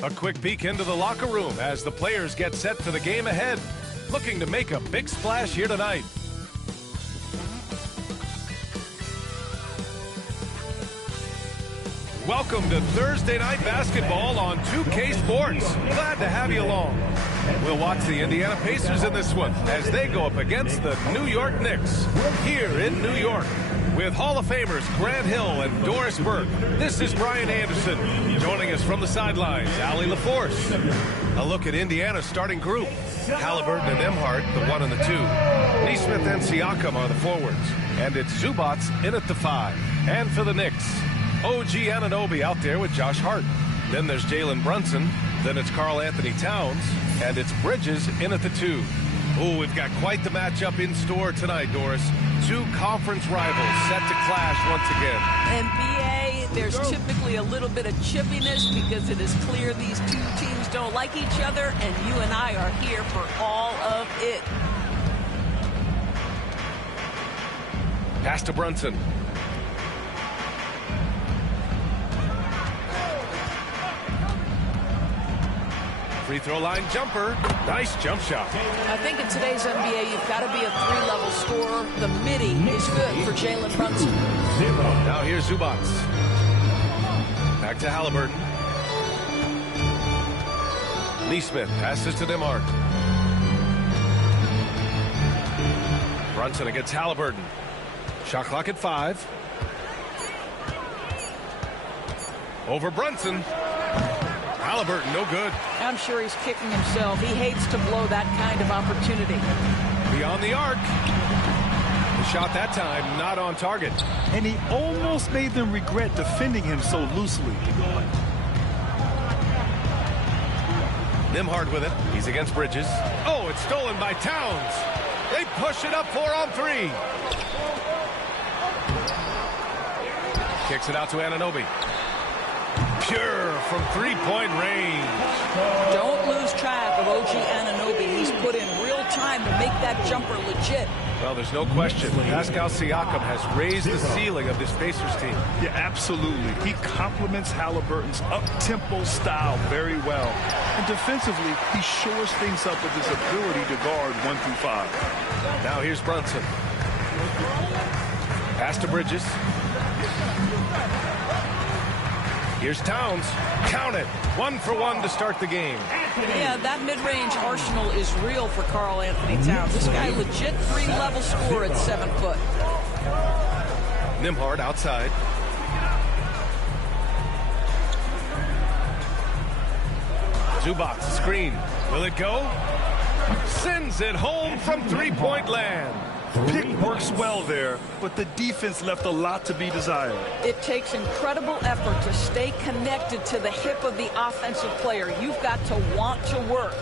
A quick peek into the locker room as the players get set for the game ahead, looking to make a big splash here tonight. Welcome to Thursday Night Basketball on 2K Sports. Glad to have you along. We'll watch the Indiana Pacers in this one as they go up against the New York Knicks here in New York. With Hall of Famers Grant Hill and Doris Burke, this is Brian Anderson. Joining us from the sidelines, Allie LaForce. A look at Indiana's starting group. Halliburton and Nembhard, the 1 and the 2. Nesmith and Siakam are the forwards. And it's Zubac in at the 5. And for the Knicks, OG Anunoby out there with Josh Hart. Then there's Jalen Brunson. Then it's Karl Anthony Towns. And it's Bridges in at the 2. Oh, we've got quite the matchup in store tonight, Doris. Two conference rivals set to clash once again. NBA, there's typically a little bit of chippiness because it is clear these two teams don't like each other, and you and I are here for all of it. Pass to Brunson. Free throw line jumper. Nice jump shot. I think in today's NBA, you've got to be a three-level scorer. The midi is good for Jalen Brunson. Now here's Zubac. Back to Halliburton. Nesmith passes to Nembhard. Brunson against Halliburton. Shot clock at 5. Over Brunson. Halliburton, no good. I'm sure he's kicking himself. He hates to blow that kind of opportunity. Beyond the arc. The shot that time not on target. And he almost made them regret defending him so loosely. Nembhard with it. He's against Bridges. Oh, it's stolen by Towns. They push it up 4 on 3. Kicks it out to Anunoby. Pure from three-point range. Don't lose track of OG Anunoby. He's put in real time to make that jumper legit. Well, there's no question. Pascal Siakam has raised the ceiling of this Pacers team. Yeah, absolutely. He complements Halliburton's up-tempo style very well. And defensively, he shores things up with his ability to guard 1 through 5. Now here's Brunson. Pass to Bridges. Here's Towns. Count it. 1 for 1 to start the game. Yeah, that mid-range arsenal is real for Karl Anthony Towns. This guy legit 3-level scorer at 7 foot. Nembhard outside. Zubac screen. Will it go? Sends it home from three-point land. Pick works well there, but the defense left a lot to be desired. It takes incredible effort to stay connected to the hip of the offensive player. You've got to want to work.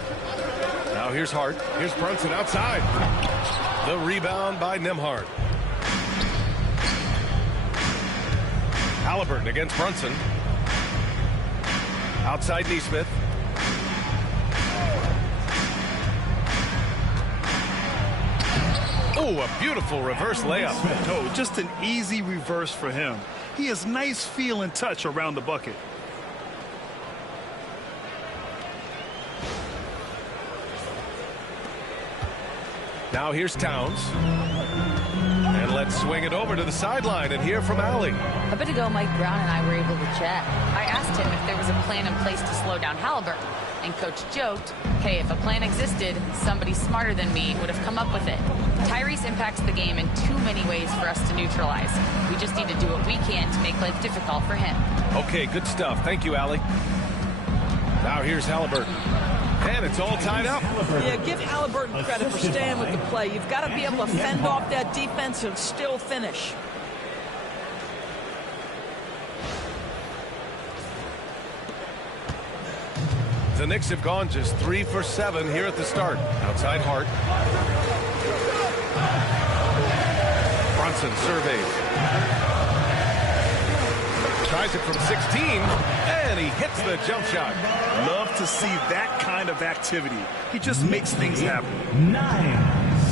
Now here's Hart. Here's Brunson outside. The rebound by Nembhard. Halliburton against Brunson. Outside Nesmith. Oh, a beautiful reverse layup. No, just an easy reverse for him. He has nice feel and touch around the bucket. Now here's Towns. And let's swing it over to the sideline and hear from Allie. A bit ago, Mike Brown and I were able to chat. I asked him if there was a plan in place to slow down Halliburton. And Coach joked, hey, if a plan existed, somebody smarter than me would have come up with it. Tyrese impacts the game in too many ways for us to neutralize. We just need to do what we can to make life difficult for him. Okay, good stuff. Thank you, Allie. Now here's Halliburton. And it's all tied up. Yeah, give Halliburton credit for staying with the play. You've got to be able to fend off that defense and still finish. The Knicks have gone just 3 for 7 here at the start. Outside Hart. Brunson surveys. Tries it from 16, and he hits the jump shot. Love to see that kind of activity. He just makes things happen. 9.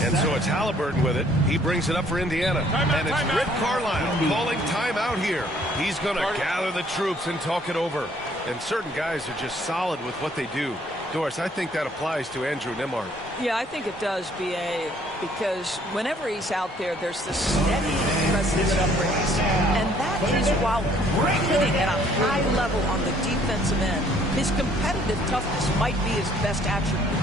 And so it's Halliburton with it. He brings it up for Indiana. And it's Rick Carlisle calling timeout here. He's going to gather the troops and talk it over. and certain guys are just solid with what they do. Doris, I think that applies to Andrew Nembhard. Yeah, I think it does, B.A., because whenever he's out there, there's this steady presence he brings. And that is while hitting at a high level on the defensive end. His competitive toughness might be his best attribute.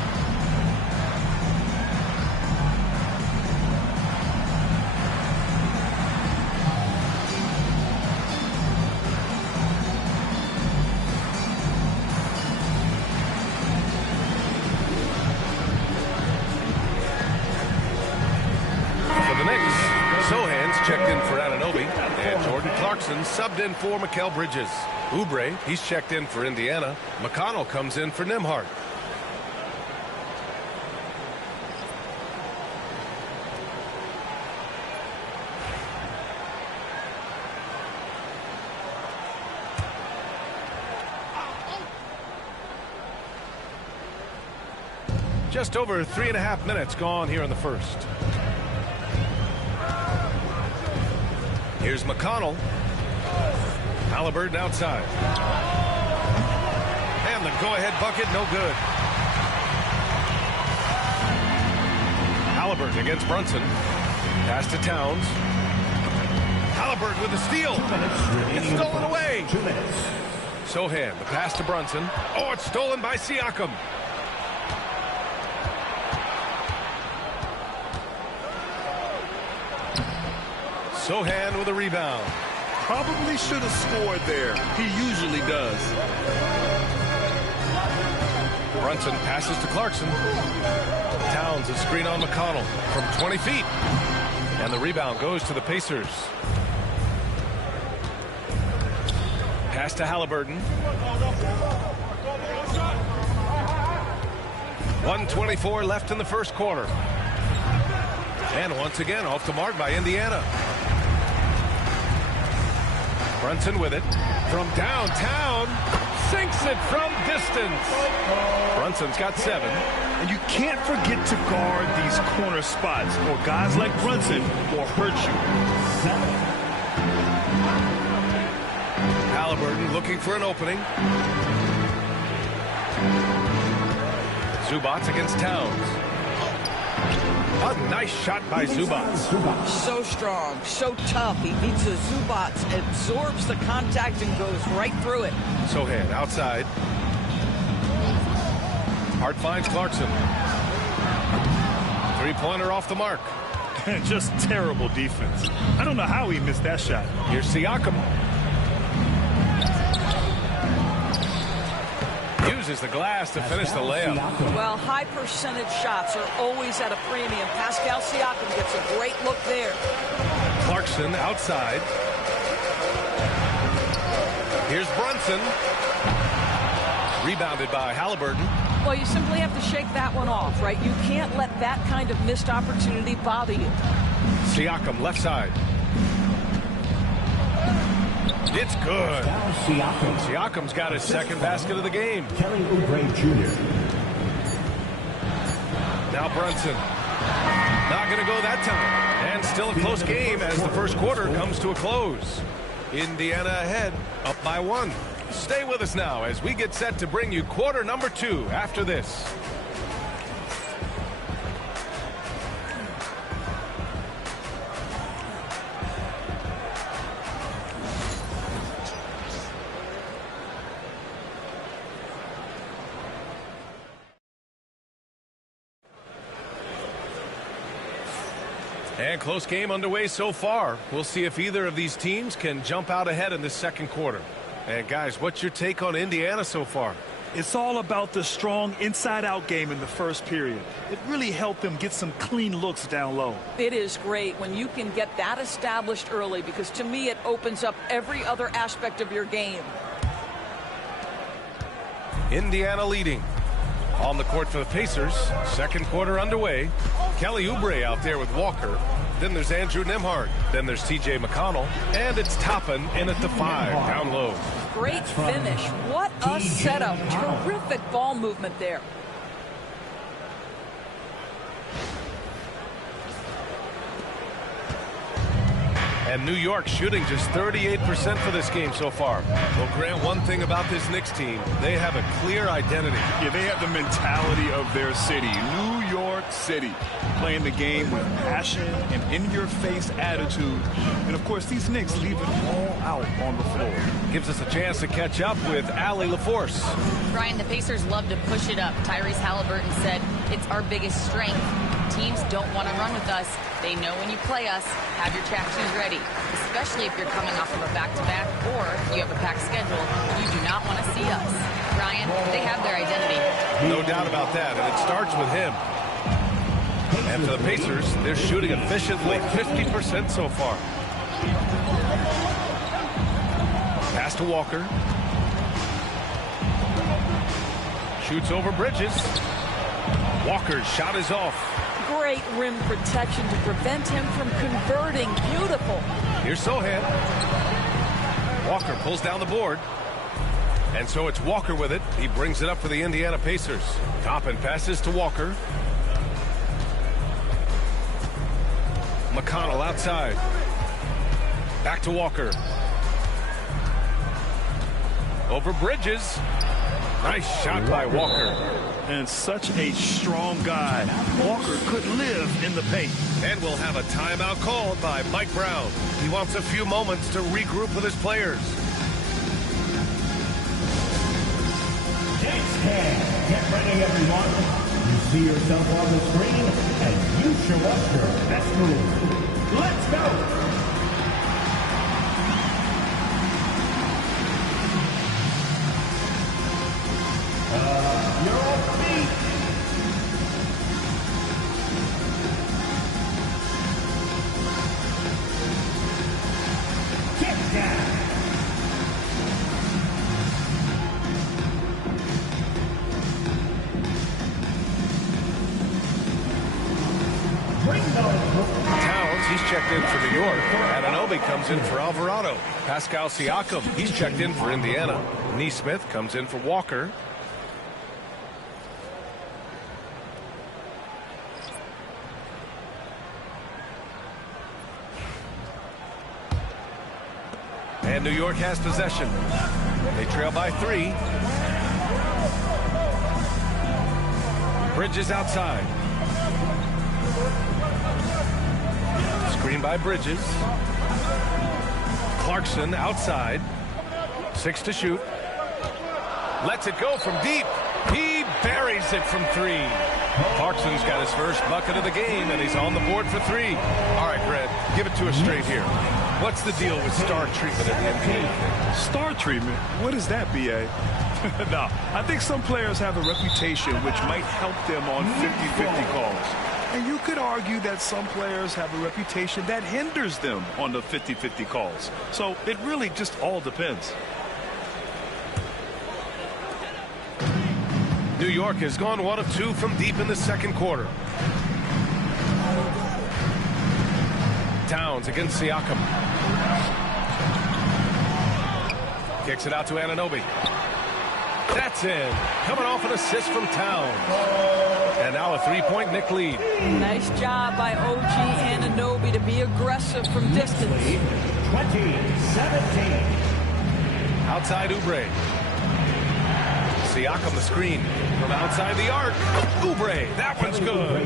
Checked in for Anunoby, and Jordan Clarkson subbed in for Mikal Bridges. Oubre, he's checked in for Indiana. McConnell comes in for Nembhard. Just over 3.5 minutes gone here in the first. Here's McConnell. Halliburton outside. And the go-ahead bucket, no good. Halliburton against Brunson. Pass to Towns. Halliburton with the steal. It's stolen away. Sohan, the pass to Brunson. Oh, it's stolen by Siakam. Sohan with a rebound. Probably should have scored there. He usually does. Brunson passes to Clarkson. Towns a screen on McConnell from 20 feet. And the rebound goes to the Pacers. Pass to Halliburton. 1:24 left in the first quarter. And once again off the mark by Indiana. Brunson with it from downtown, sinks it from distance. Brunson's got 7. And you can't forget to guard these corner spots, or guys like Brunson will hurt you. Halliburton looking for an opening. Zubac against Towns. A nice shot by Zubac. So strong, so tough. He beats the Zubac, absorbs the contact, and goes right through it. Sohan outside. Hart finds Clarkson. Three-pointer off the mark. Just terrible defense. I don't know how he missed that shot. Here's Siakam. Uses the glass to finish the layup. Well, high percentage shots are always at a premium. Pascal Siakam gets a great look there. Clarkson outside. Here's Brunson. Rebounded by Halliburton. Well, you simply have to shake that one off, right? You can't let that kind of missed opportunity bother you. Siakam left side. It's good. Siakam's got his second basket of the game. Kelly Oubre Jr. Now Brunson. Not going to go that time. And still a close game as the first quarter comes to a close. Indiana ahead, up by 1. Stay with us now as we get set to bring you quarter number 2 after this. And close game underway so far. We'll see if either of these teams can jump out ahead in this second quarter. And guys, what's your take on Indiana so far? It's all about the strong inside-out game in the first period. It really helped them get some clean looks down low. It is great when you can get that established early, because to me it opens up every other aspect of your game. Indiana leading. On the court for the Pacers. Second quarter underway. Kelly Oubre out there with Walker. Then there's Andrew Nembhard. Then there's T.J. McConnell. And it's Toppin in at the 5, down low. Great finish. What a setup. Terrific ball movement there. And New York shooting just 38% for this game so far. Well, Grant, one thing about this Knicks team, they have a clear identity. Yeah, they have the mentality of their city, New York City, playing the game with passion and in-your-face attitude. And, of course, these Knicks leave it all out on the floor. Gives us a chance to catch up with Allie LaForce. Brian, the Pacers love to push it up. Tyrese Halliburton said it's our biggest strength. Teams don't want to run with us. They know when you play us, have your track shoes ready, especially if you're coming off of a back-to-back or you have a packed schedule. You do not want to see us. Brian, they have their identity. No doubt about that, and it starts with him. And for the Pacers, they're shooting efficiently, 50% so far. Pass to Walker. Shoots over Bridges. Walker's shot is off. Great rim protection to prevent him from converting. Beautiful. Here's Sohan. Walker pulls down the board. And so it's Walker with it. He brings it up for the Indiana Pacers. Toppin passes to Walker. McConnell outside. Back to Walker. Over Bridges. Nice shot by Walker. And such a strong guy. Walker could live in the paint. And we'll have a timeout called by Mike Brown. He wants a few moments to regroup with his players. Get ready, everyone. You see yourself on the screen, and you show us your best move. Let's go! Your feet. Kick down. Towns, he's checked in for New York. Anunoby comes in for Alvarado. Pascal Siakam, he's checked in for Indiana. Nesmith comes in for Walker. And New York has possession. They trail by 3. Bridges outside. Screen by Bridges. Clarkson outside. 6 to shoot. Lets it go from deep. He buries it from 3. Clarkson's got his first bucket of the game, and he's on the board for 3. All right, Greg, give it to us straight here. What's the deal with star treatment in the NBA? Star treatment? What is that, B.A.? No, I think some players have a reputation which might help them on 50-50 calls. And you could argue that some players have a reputation that hinders them on the 50-50 calls. So it really just all depends. New York has gone 1 of 2 from deep in the second quarter. Towns against Siakam. Kicks it out to Anunoby. That's in. Coming off an assist from Towns. And now a 3-point Knick lead. Nice job by OG Anunoby to be aggressive from distance. 20-17. Outside Oubre. Siakam the screen from outside the arc. Oubre, that one's good.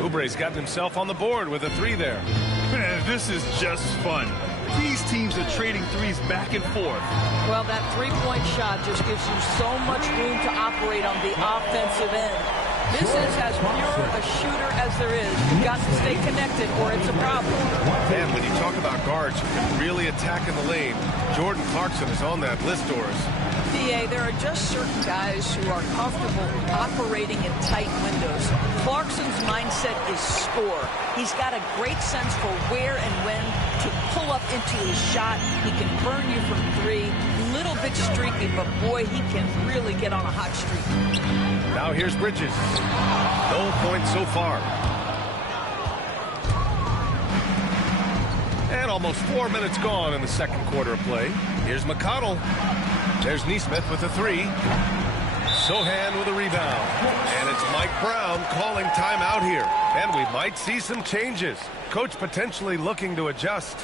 Oubre's gotten himself on the board with a 3 there. Man, this is just fun. These teams are trading threes back and forth. Well, that three-point shot just gives you so much room to operate on the offensive end. This is as pure a shooter as there is. You've got to stay connected or it's a problem. And when you talk about guards who can really attack in the lane, Jordan Clarkson is on that list, Doris. DA, there are just certain guys who are comfortable operating in tight windows. Clarkson's mindset is score. He's got a great sense for where and when to pull up into his shot. He can burn you from 3. Little bit streaky, but boy, he can really get on a hot streak. Now here's Bridges. No points so far. And almost 4 minutes gone in the second quarter of play. Here's McConnell. There's Nesmith with a 3. Sohan with a rebound. And it's Mike Brown calling timeout here. And we might see some changes. Coach potentially looking to adjust.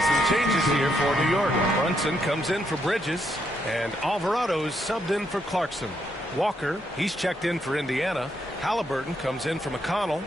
And some changes here for New York. Brunson comes in for Bridges, and Alvarado's subbed in for Clarkson. Walker, he's checked in for Indiana. Halliburton comes in for McConnell.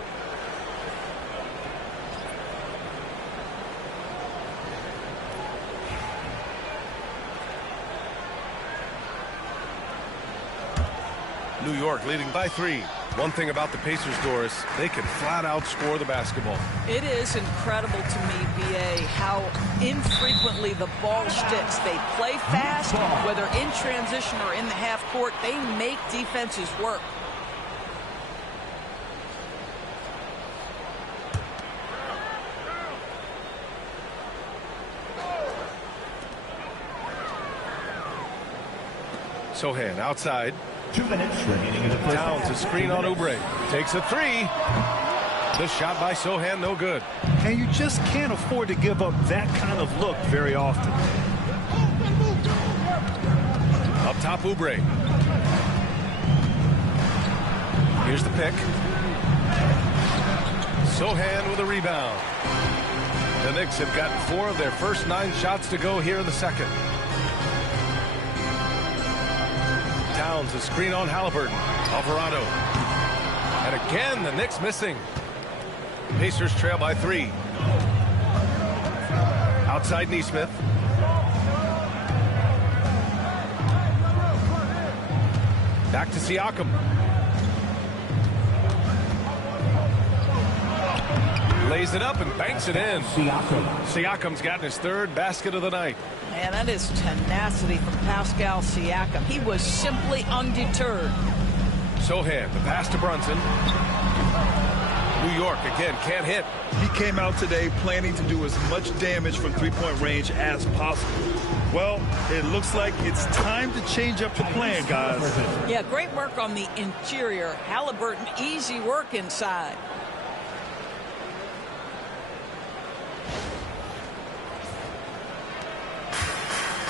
New York leading by 3. One thing about the Pacers, Doris, they can flat out score the basketball. It is incredible to me, B.A., how infrequently the ball sticks. They play fast, whether in transition or in the half court. They make defenses work. Sohan outside. 2 minutes remaining in the first Towns a screen on Oubre. Takes a 3. The shot by Sohan, no good. And you just can't afford to give up that kind of look very often. Up top, Oubre. Here's the pick. Sohan with a rebound. The Knicks have gotten 4 of their first 9 shots to go here in the second. Towns a screen on Halliburton. Alvarado. And again, the Knicks missing. Pacers trail by 3. Outside Nesmith. Back to Siakam. Lays it up and banks it in. Siakam's gotten his 3rd basket of the night. Man, that is tenacity from Pascal Siakam. He was simply undeterred. Sohan, the pass to Brunson. New York again can't hit. He came out today planning to do as much damage from three-point range as possible. Well, it looks like it's time to change up the plan, guys. Yeah, great work on the interior. Halliburton, easy work inside.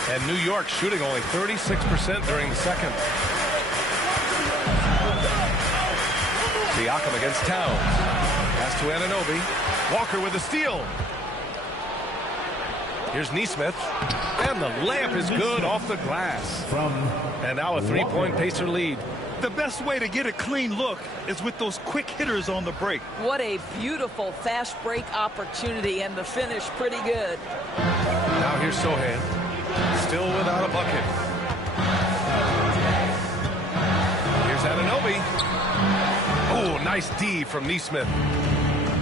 And New York shooting only 36% during the second. Siakam against Towns. Pass to Anunoby. Walker with a steal. Here's Nesmith. And the layup is good off the glass. And now a 3-point Pacer lead. The best way to get a clean look is with those quick hitters on the break. What a beautiful fast break opportunity, and the finish pretty good. Now here's Sohan. Still without a bucket. Here's Anunoby. Oh, nice D from Nesmith.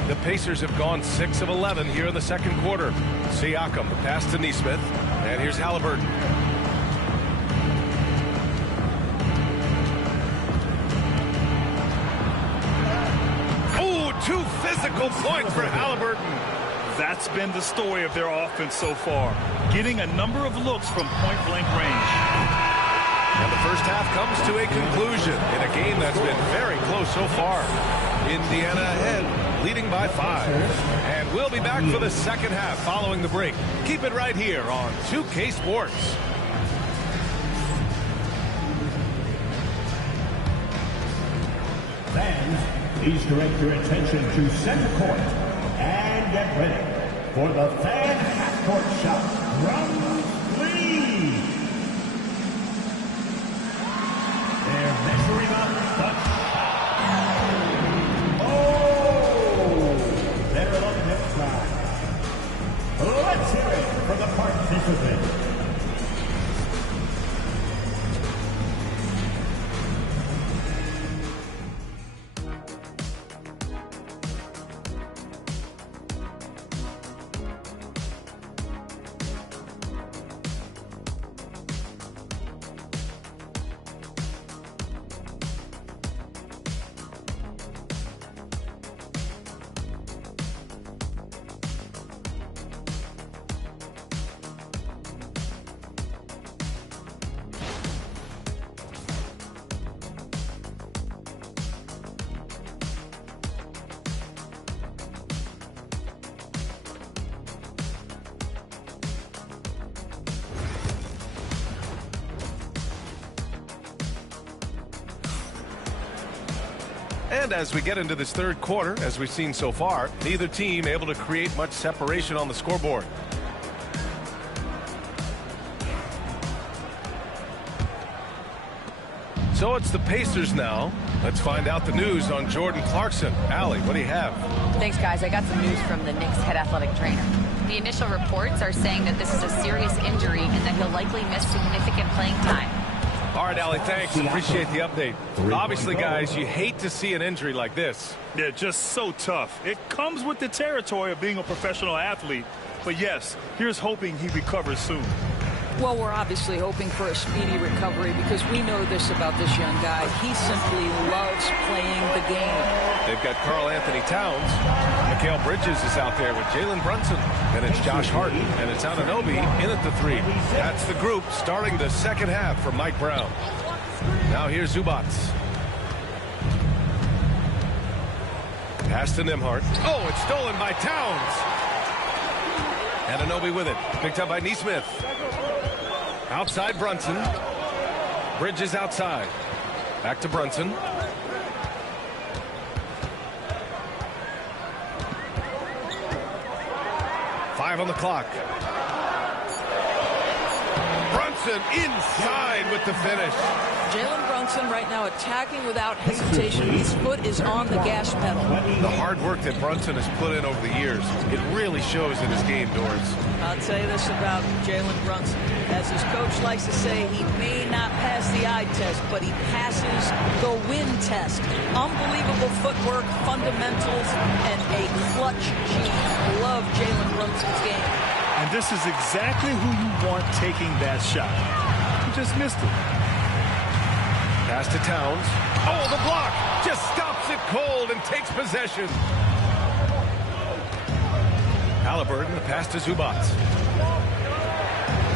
The Pacers have gone 6 of 11 here in the second quarter. Siakam, the pass to Nesmith. And here's Halliburton. Oh, 2 physical points for Halliburton. That's been the story of their offense so far, getting a number of looks from point-blank range. And the first half comes to a conclusion in a game that's been very close so far. Indiana ahead, leading by 5. And we'll be back for the second half following the break. Keep it right here on 2K Sports. Fans, please direct your attention to center court and get ready for the fan half-court shot from 3. They're measuring up the shot. Oh! They're on the hip side. Let's hear it from the participants. And as we get into this third quarter, as we've seen so far, neither team able to create much separation on the scoreboard. So it's the Pacers now. Let's find out the news on Jordan Clarkson. Allie, what do you have? Thanks, guys. I got some news from the Knicks head athletic trainer. The initial reports are saying that this is a serious injury and that he'll likely miss significant playing time. All right, Allie, thanks. Appreciate the update. Obviously, guys, you hate to see an injury like this. Yeah, just so tough. It comes with the territory of being a professional athlete. But yes, here's hoping he recovers soon. Well, we're obviously hoping for a speedy recovery because we know this about this young guy. He simply loves playing the game. They've got Karl Anthony Towns. Mikal Bridges is out there with Jalen Brunson. And it's Josh Hart. And it's Anunoby in at the 3. That's the group starting the second half for Mike Brown. Now here's Zubac. Pass to Nembhard. Oh, it's stolen by Towns. Anunoby with it. Picked up by Nesmith. Outside Brunson. Bridges outside. Back to Brunson. Five on the clock. Brunson inside with the finish. Jalen Brunson right now attacking without hesitation. His foot is on the gas pedal. The hard work that Brunson has put in over the years, it really shows in his game, Doors. I'll tell you this about Jalen Brunson. As his coach likes to say, he may not pass the eye test, but he passes the win test. Unbelievable footwork, fundamentals, and a clutch gene. Love Jalen Brunson's game. And this is exactly who you want taking that shot. He just missed it. Pass to Towns. Oh, the block! Just stops it cold and takes possession. Halliburton, the pass to Zubac.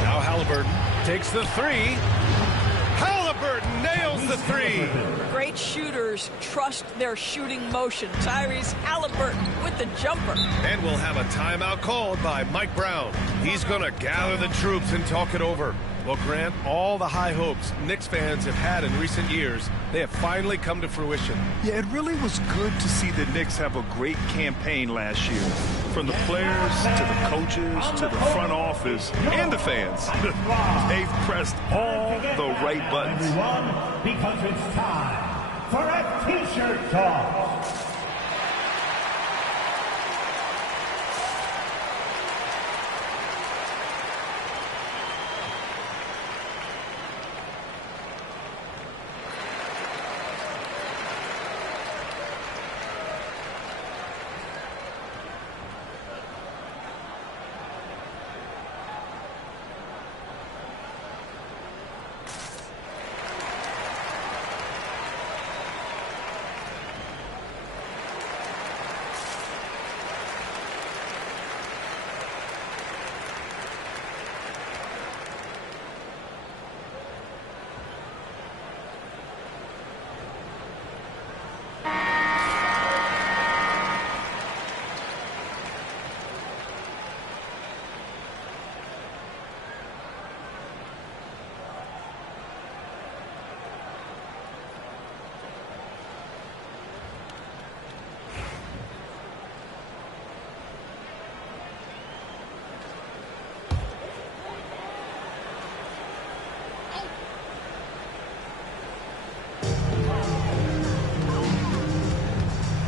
Now Halliburton takes the 3. Halliburton nails the 3. Great shooters trust their shooting motion. Tyrese Halliburton with the jumper. And we'll have a timeout called by Mike Brown. He's going to gather the troops and talk it over. Well, Grant, all the high hopes Knicks fans have had in recent years, they have finally come to fruition. Yeah, it really was good to see the Knicks have a great campaign last year. From the players to the coaches to the front office and the fans. They've pressed all the right buttons. Because it's time for a T-shirt toss.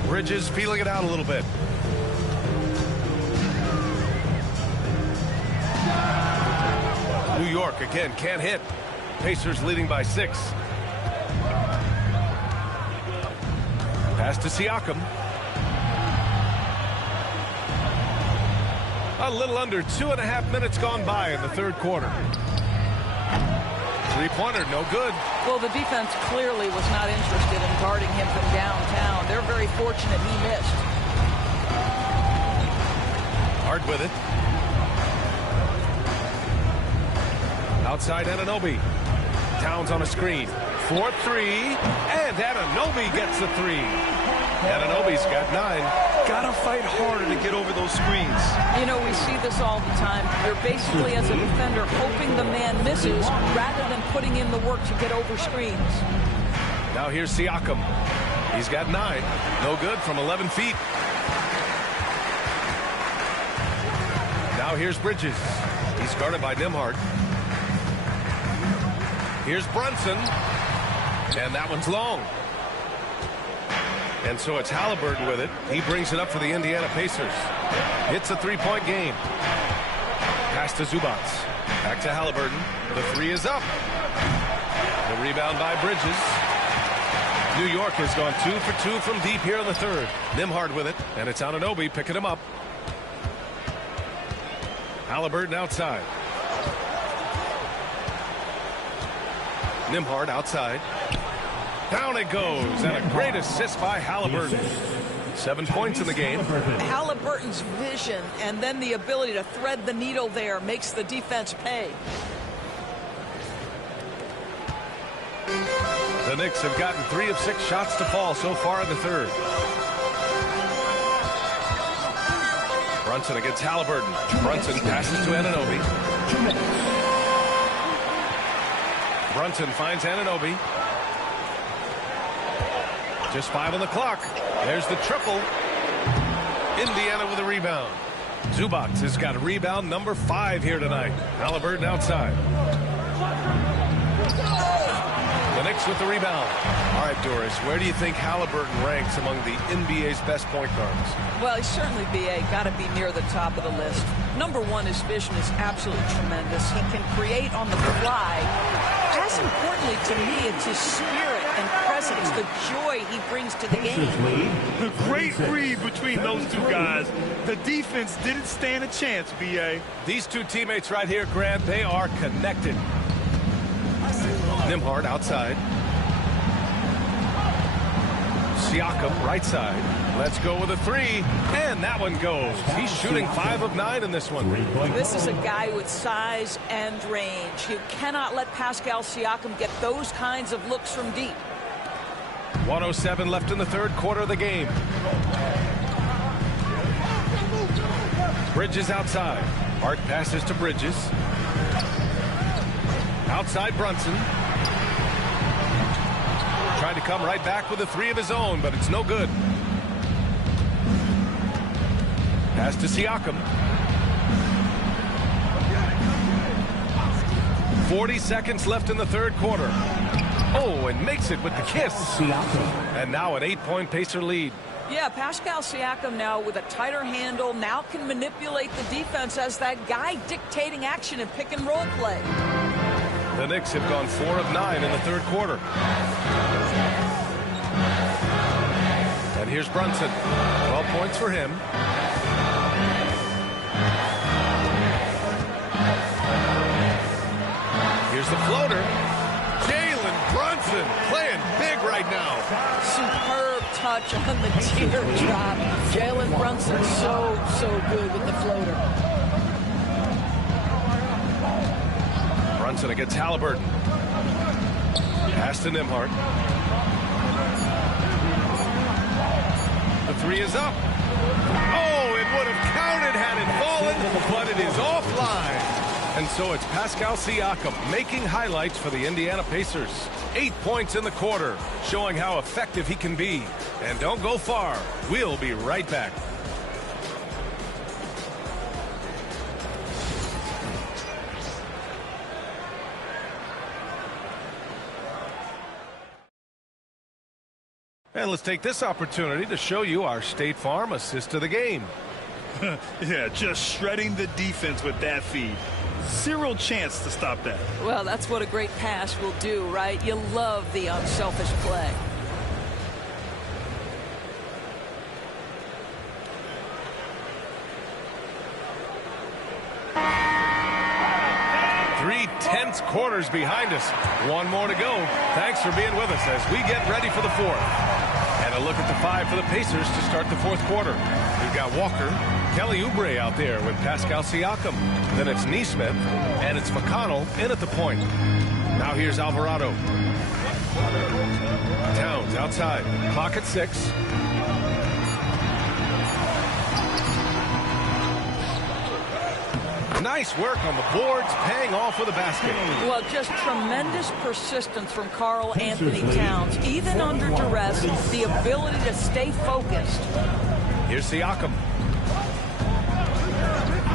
Bridges feeling it out a little bit. New York again can't hit. Pacers leading by 6. Pass to Siakam. A little under 2.5 minutes gone by in the third quarter. Three-pointer, no good. Well, the defense clearly was not interested in guarding him from downtown. They're very fortunate he missed. Hard with it. Outside Anunoby. Towns on a screen. 4-3. And Anunoby gets the 3. Anunoby's got 9. Gotta fight harder to get over those screens. You know, we see this all the time. You're basically, as a defender, hoping the man misses rather than putting in the work to get over screens. Now here's Siakam. He's got 9. No good from 11 feet. Now here's Bridges. He's guarded by Nembhard. Here's Brunson. And that one's long. And so it's Halliburton with it. He brings it up for the Indiana Pacers. It's a three-point game. Pass to Zubac. Back to Halliburton. The three is up. The rebound by Bridges. New York has gone 2 for 2 from deep here in the third. Nembhard with it, and it's Anunoby picking him up. Halliburton outside. Nembhard outside. Down it goes, and a great assist by Halliburton. 7 points in the game. Halliburton's vision and then the ability to thread the needle there makes the defense pay. The Knicks have gotten 3 of 6 shots to fall so far in the third. Brunson against Halliburton. Brunson passes to Anunoby. Brunson finds Anunoby. Just 5 on the clock. There's the triple. Indiana with a rebound. Zubac has got a rebound number 5 here tonight. Halliburton outside. The Knicks with the rebound. All right, Doris, where do you think Halliburton ranks among the NBA's best point guards? Well, he's certainly, B.A., got to be near the top of the list. Number one, his vision is absolutely tremendous. He can create on the fly. As importantly to me, it's his spirit and presence, the joy he brings to the game. A great read between those two guys. The defense didn't stand a chance, B.A. These two teammates right here, Grant, they are connected. Nembhard outside. Siakam right side. Let's go with a 3, and that one goes. He's shooting 5 of 9 in this one. This is a guy with size and range. You cannot let Pascal Siakam get those kinds of looks from deep. 1:07 left in the third quarter of the game. Bridges outside. Hart passes to Bridges. Outside Brunson. Tried to come right back with a 3 of his own, but it's no good. Pass to Siakam. 40 seconds left in the third quarter. Oh, and makes it with the kiss. And now an 8-point Pacer lead. Yeah, Pascal Siakam now with a tighter handle, now can manipulate the defense as that guy dictating action in pick and roll play. The Knicks have gone 4 of 9 in the third quarter. And here's Brunson. 12 points for him. Here's the floater. Jalen Brunson playing big right now. Superb touch on the teardrop. Jalen Brunson so good with the floater. Brunson against Halliburton. Pass to Nembhard. The 3 is up. Oh, it would have counted had it fallen, but it is offline. And so it's Pascal Siakam making highlights for the Indiana Pacers. 8 points in the quarter, showing how effective he can be. And don't go far. We'll be right back. And let's take this opportunity to show you our State Farm assist of the game. Yeah, just shredding the defense with that feed. Zero chance to stop that. Well, that's what a great pass will do, right? You love the unselfish play. Tense quarters behind us. One more to go. Thanks for being with us as we get ready for the fourth. And a look at the 5 for the Pacers to start the fourth quarter. We've got Walker, Kelly Oubre out there with Pascal Siakam. Then it's Nesmith, and it's McConnell in at the point. Now here's Alvarado. Towns outside. Clock at 6. Nice work on the boards, paying off with a basket. Well, just tremendous persistence from Karl Anthony Towns. Even under duress, the ability to stay focused. Here's Siakam.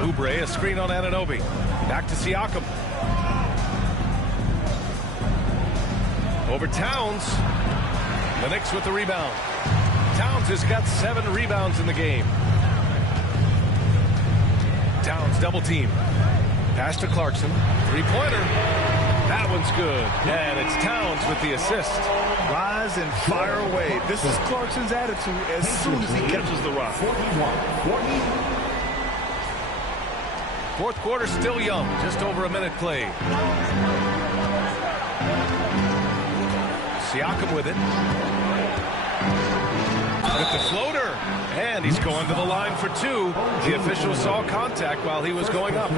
Oubre, a screen on Anunoby. Back to Siakam. Over Towns. The Knicks with the rebound. Towns has got 7 rebounds in the game. Towns double team. Pass to Clarkson. Three-pointer. That one's good. And it's Towns with the assist. Rise and fire away. This is Clarkson's attitude as soon as he catches the rock. 41-40. Fourth quarter still young. Just over a minute played. Siakam with it. With the floater. And he's going to the line for 2. The official saw contact while he was going up.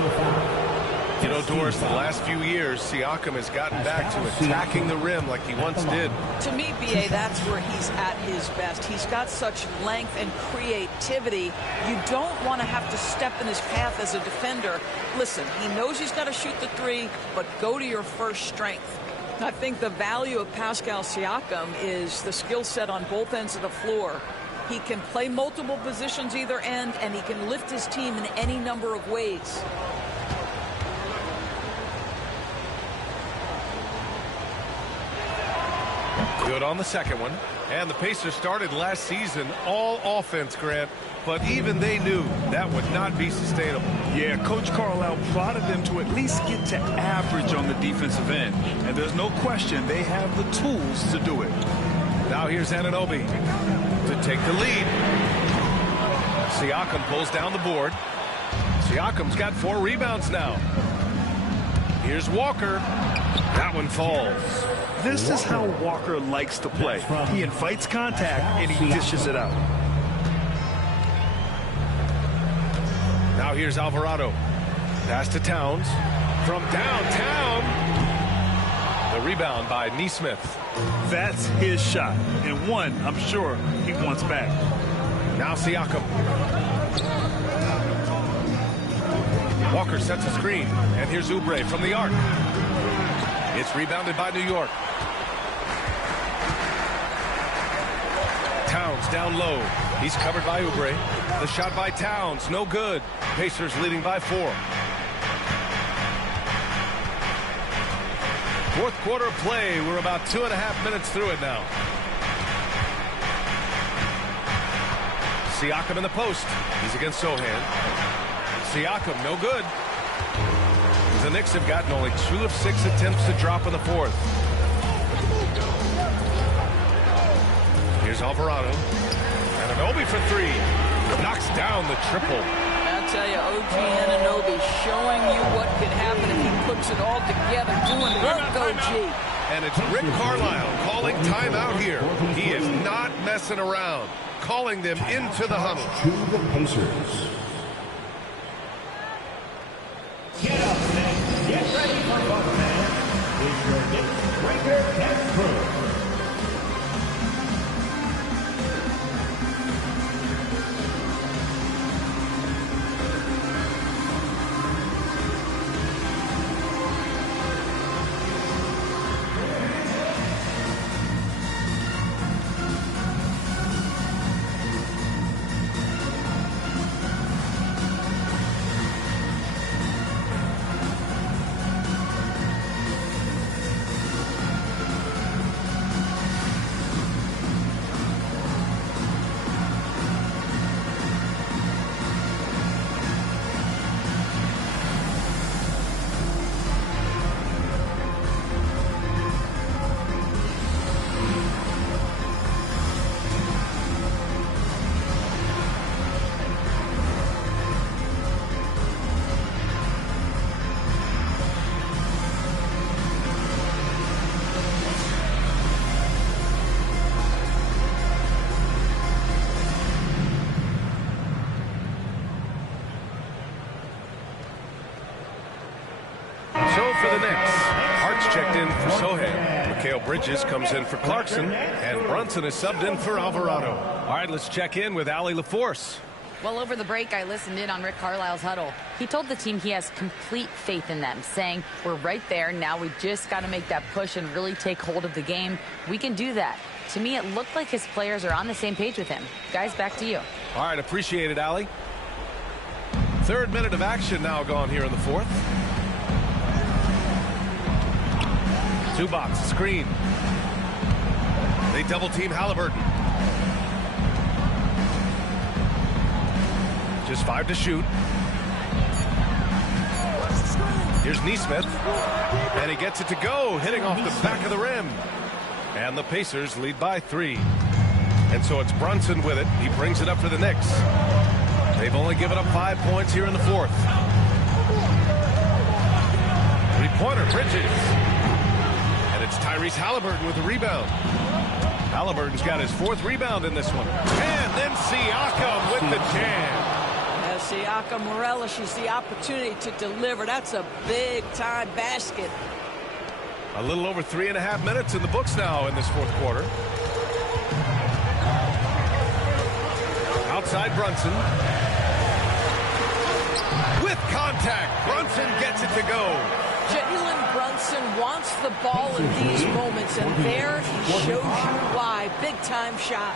You know, Doris, the last few years, Siakam has gotten back to attacking the rim like he once did. To me, B.A., that's where he's at his best. He's got such length and creativity. You don't want to have to step in his path as a defender. Listen, he knows he's got to shoot the 3, but go to your first strength. I think the value of Pascal Siakam is the skill set on both ends of the floor. He can play multiple positions either end, and he can lift his team in any number of ways. Good on the second one. And the Pacers started last season all offense, Grant, but even they knew that would not be sustainable. Yeah, Coach Carlisle prodded them to at least get to average on the defensive end. And there's no question they have the tools to do it. Now here's Anunoby to take the lead. Siakam pulls down the board. Siakam's got 4 rebounds now. Here's Walker. That one falls. This is how Walker likes to play. He invites contact and he dishes it out. Now here's Alvarado. Pass to Towns. From downtown. The rebound by Nesmith. That's his shot. And one, I'm sure, he wants back. Now Siakam. Walker sets a screen. And here's Oubre from the arc. It's rebounded by New York. Towns down low. He's covered by Oubre. The shot by Towns, no good. Pacers leading by 4. Fourth quarter play. We're about 2.5 minutes through it now. Siakam in the post. He's against Sohan. Siakam, no good. The Knicks have gotten only 2 of 6 attempts to drop in the 4th. Here's Alvarado. Anunoby for 3. Knocks down the triple. I'll tell you, OG Anunoby showing you what could happen if he puts it all together, doing work, OG. And it's Rick Carlisle calling timeout here. He is not messing around, calling them into the huddle. To the Pacers. Get up, man. Get ready for fun, man. It's your Knicks breaker and crew. Checked in for Sohan. Mikal Bridges comes in for Clarkson. And Brunson is subbed in for Alvarado. All right, let's check in with Allie LaForce. Well, over the break, I listened in on Rick Carlisle's huddle. He told the team he has complete faith in them, saying, we're right there. Now we just got to make that push and really take hold of the game. We can do that. To me, it looked like his players are on the same page with him. Guys, back to you. All right, appreciate it, Allie. 3rd minute of action now gone here in the 4th. 2-box screen. They double team Halliburton. Just 5 to shoot. Here's Neesmith. And he gets it to go, hitting off the back of the rim. And the Pacers lead by 3. And so it's Brunson with it. He brings it up for the Knicks. They've only given up 5 points here in the 4th. Three-pointer, Bridges. And it's Tyrese Halliburton with the rebound. Halliburton's got his 4th rebound in this one. And then Siakam with the jam. Siakam relishes the opportunity to deliver. That's a big-time basket. A little over 3.5 minutes in the books now in this 4th quarter. Outside Brunson. With contact, Brunson gets it to go. Jalen Brunson wants the ball in these moments, and there he shows you why. Big-time shot.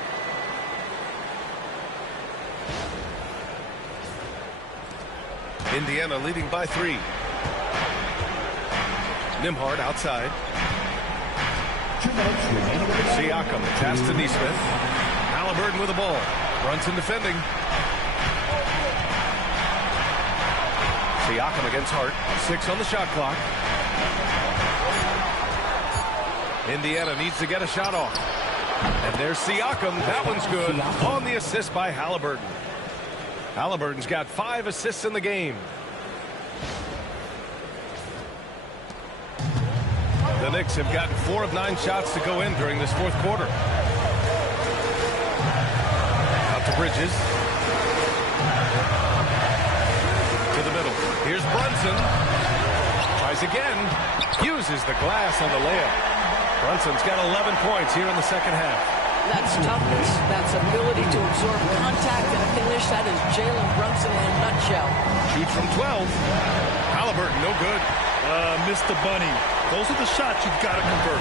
Indiana leading by 3. Nembhard outside. Siakam, pass to Neesmith. Halliburton with the ball. Brunson defending. Siakam against Hart. 6 on the shot clock. Indiana needs to get a shot off. And there's Siakam. That one's good. On the assist by Halliburton. Halliburton's got 5 assists in the game. The Knicks have gotten 4 of 9 shots to go in during this 4th quarter. Out to Bridges. To the middle. Here's Brunson. Tries again. Uses the glass on the layup. Brunson's got 11 points here in the 2nd half. That's toughness. That's ability to absorb contact and a finish. That is Jalen Brunson in a nutshell. Shoots from 12. Halliburton, no good. Mr. Bunny. Those are the shots you've got to convert.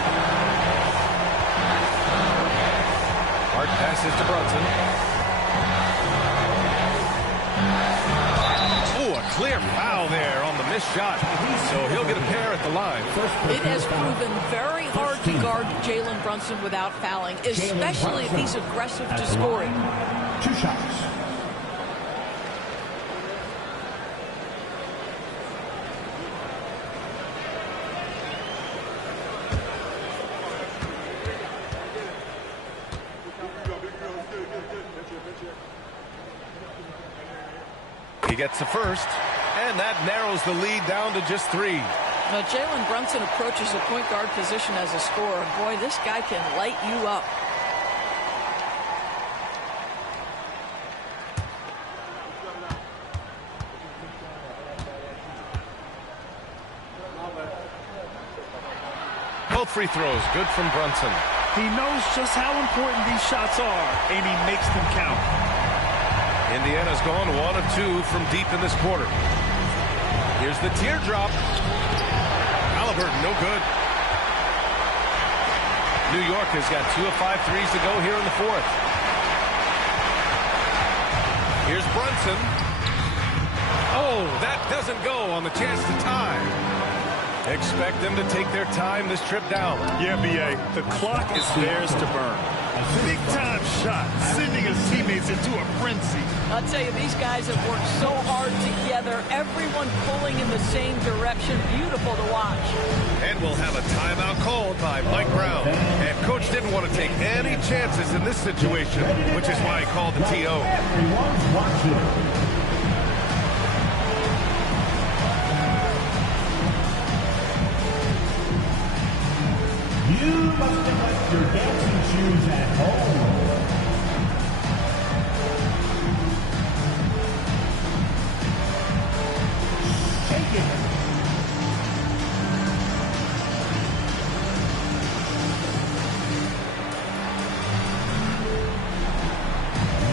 Hart passes to Brunson. Oh, a clear foul there on the missed shot. So he'll get a pair at the line. It has proven very hard to guard Jalen Brunson without fouling, especially if he's aggressive to scoring. 2 shots. He gets the first, and that narrows the lead down to just 3. Now, Jalen Brunson approaches the point guard position as a scorer. Boy, this guy can light you up. Both free throws, good from Brunson. He knows just how important these shots are, and he makes them count. Indiana's gone 1 of 2 from deep in this quarter. Here's the teardrop. Halliburton, no good. New York has got 2 of 5 threes to go here in the 4th. Here's Brunson. Oh, that doesn't go on the chance to tie. Expect them to take their time this trip down. Yeah, B.A., the clock is theirs to burn. Big-time shot, sending his teammates into a frenzy. I'll tell you, these guys have worked so hard together. Everyone pulling in the same direction. Beautiful to watch. And we'll have a timeout called by Mike Brown. And Coach didn't want to take any chances in this situation, which is why he called the TO. Everyone's watching. You must have left your dancing shoes at home. Shake it.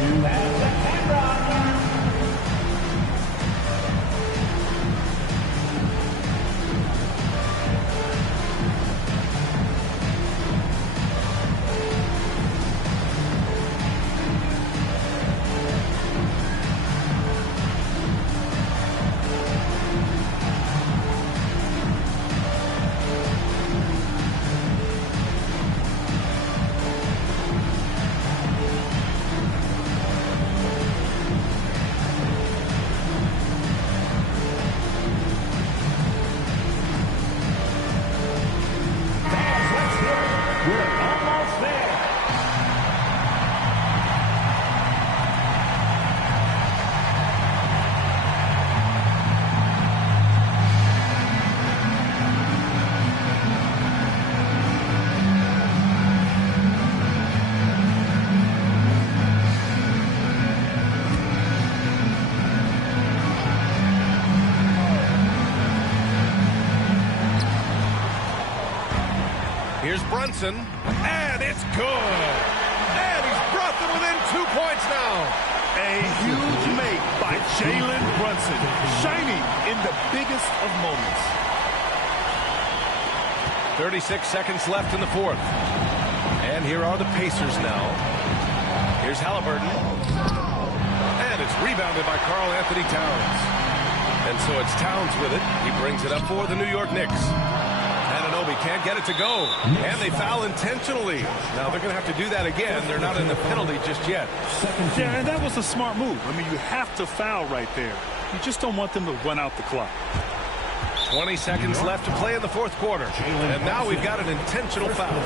You have the camera on you. Brunson, and it's good. And he's brought them within 2 points now. A huge make by Jalen Brunson, shining in the biggest of moments. 36 seconds left in the fourth. And here are the Pacers now. Here's Halliburton. And it's rebounded by Karl Anthony Towns. And so it's Towns with it. He brings it up for the New York Knicks. Anunoby can't get it to go. And they foul intentionally. Now they're going to have to do that again. They're not in the penalty just yet. Yeah, and that was a smart move. I mean, you have to foul right there. You just don't want them to run out the clock. 20 seconds left to play in the fourth quarter. And now we've got an intentional foul.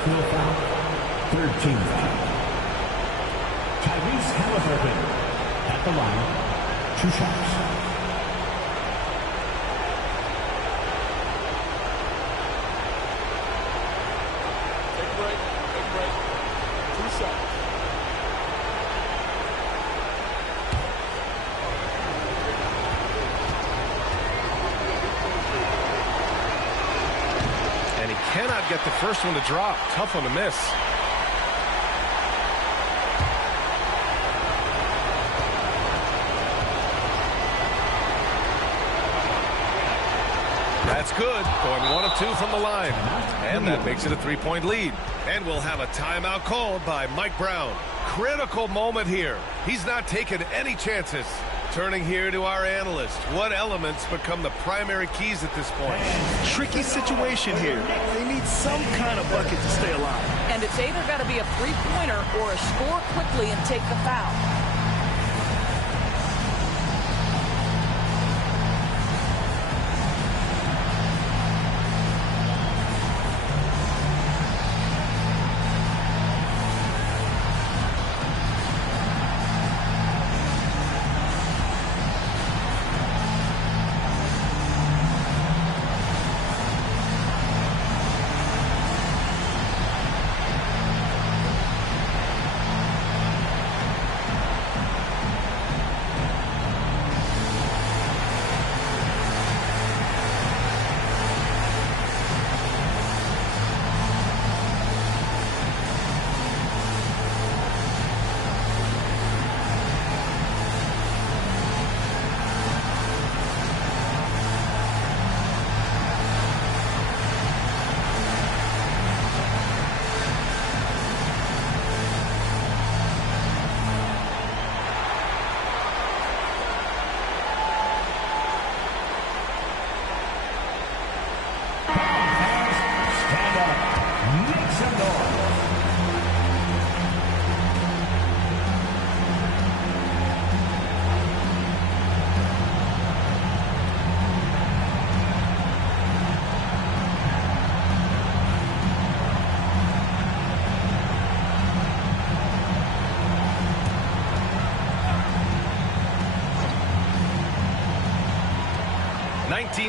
Third team foul. Tyrese Halliburton at the line. 2 shots. Take a break. 2 shots. And he cannot get the first one to drop. Tough one to miss. That's good. Going 1 of 2 from the line. And that makes it a 3-point lead. And we'll have a timeout called by Mike Brown. Critical moment here. He's not taking any chances. Turning here to our analyst. What elements become the primary keys at this point? Tricky situation here. They need some kind of bucket to stay alive. And it's either got to be a three-pointer or a score quickly and take the foul.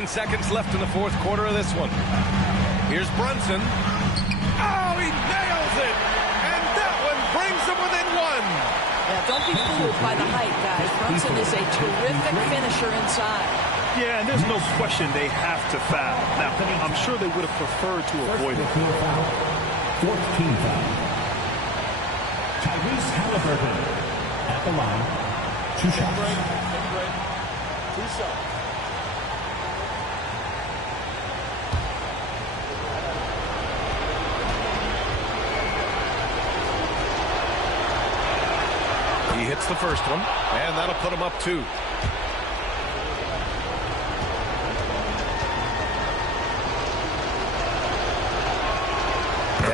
Seconds left in the fourth quarter of this one. Here's Brunson. Oh, he nails it! And that one brings them within 1. Yeah, don't be fooled by the height, guys. Brunson is a terrific finisher inside. Yeah, and there's no question they have to foul. Now, I'm sure they would have preferred to avoid it. Fourth team foul. Tyrese Halliburton at the line. 2 shots. 2 shots. He hits the first one, and that'll put him up 2.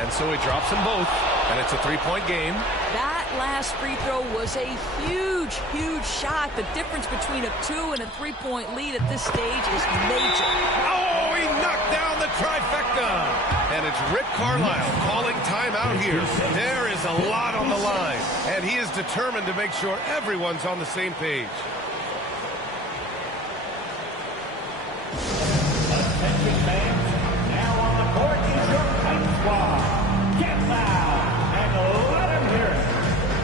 And so he drops them both, and it's a 3-point game. That last free throw was a huge, huge shot. The difference between a 2 and a 3-point lead at this stage is major. Oh, he knocked down the trifecta. And it's Rick Carlisle calling timeout here. There is a lot on the line, and he is determined to make sure everyone's on the same page. Attention fans, now on the court is your fight squad. Get loud and let him hear it.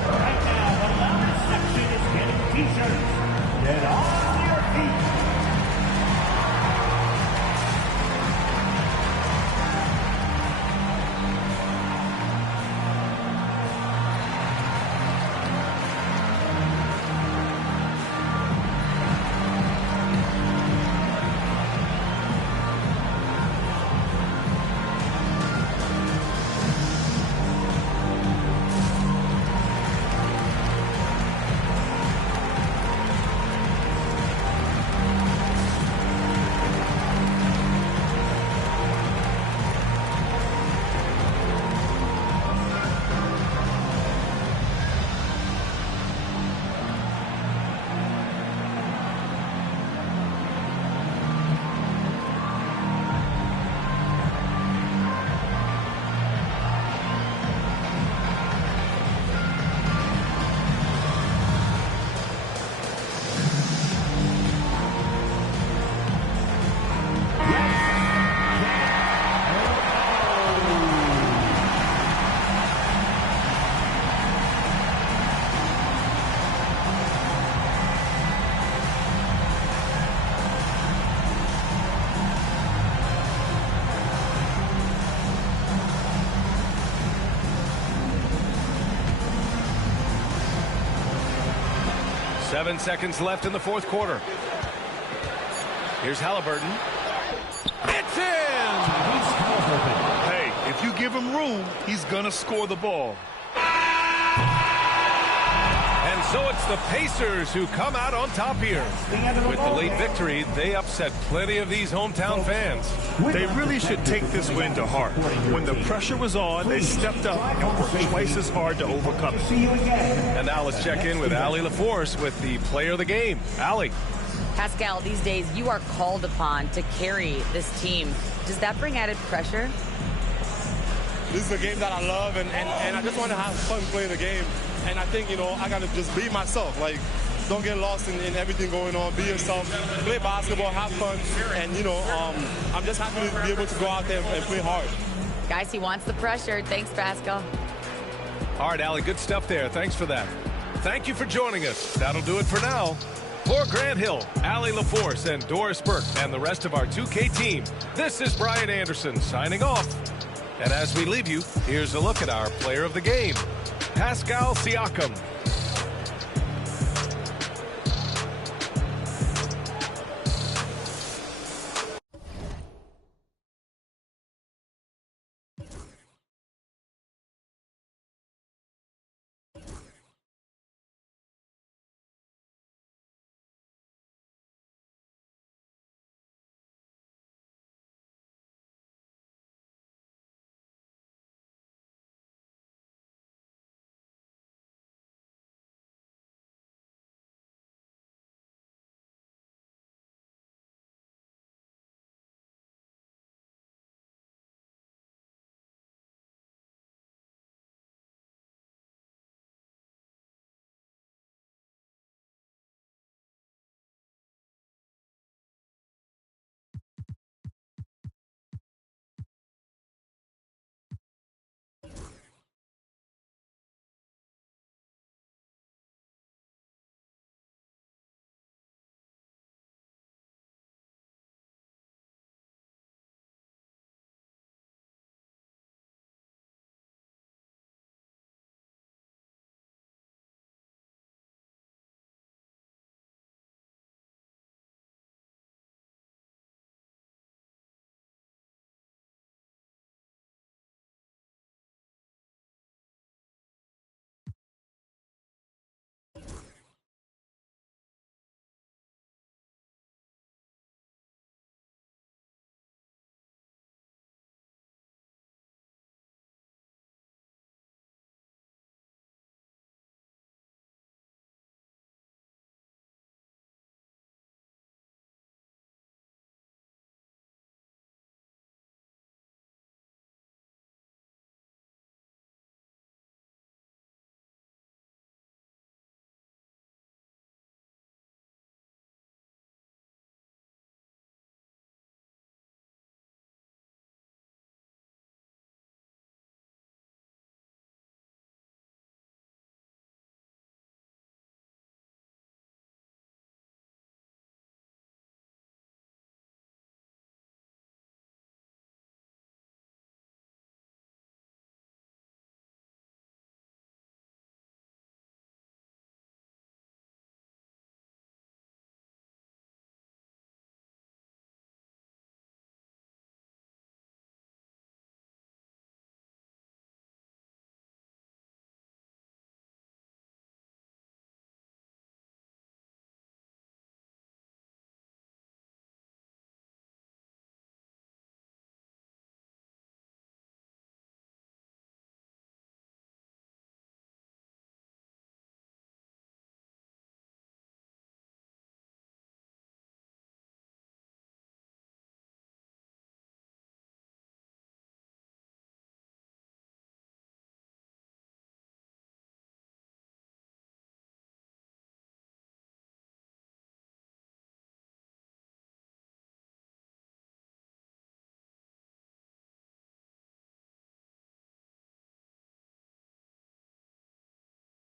Right now, the loudest section is getting t-shirts. Get on your feet. 7 seconds left in the fourth quarter. Here's Halliburton. It's in! Hey, if you give him room, he's going to score the ball. And so it's the Pacers who come out on top here. With the late victory, they upset plenty of these hometown fans. They really should take this win to heart. When the pressure was on, they stepped up and worked twice as hard to overcome it. And now let's check in with Allie LaForce with the player of the game. Allie. Pascal, these days you are called upon to carry this team. Does that bring added pressure? This is a game that I love, and I just want to have fun playing the game. And I think, I got to just be myself. Like, don't get lost in everything going on. Be yourself. Play basketball, have fun. And, I'm just happy to be able to go out there and play hard. Guys, he wants the pressure. Thanks, Pascal. All right, Allie, good stuff there. Thanks for that. Thank you for joining us. That'll do it for now. For Grant Hill, Allie LaForce, and Doris Burke, and the rest of our 2K team, this is Brian Anderson signing off. And as we leave you, here's a look at our player of the game, Pascal Siakam.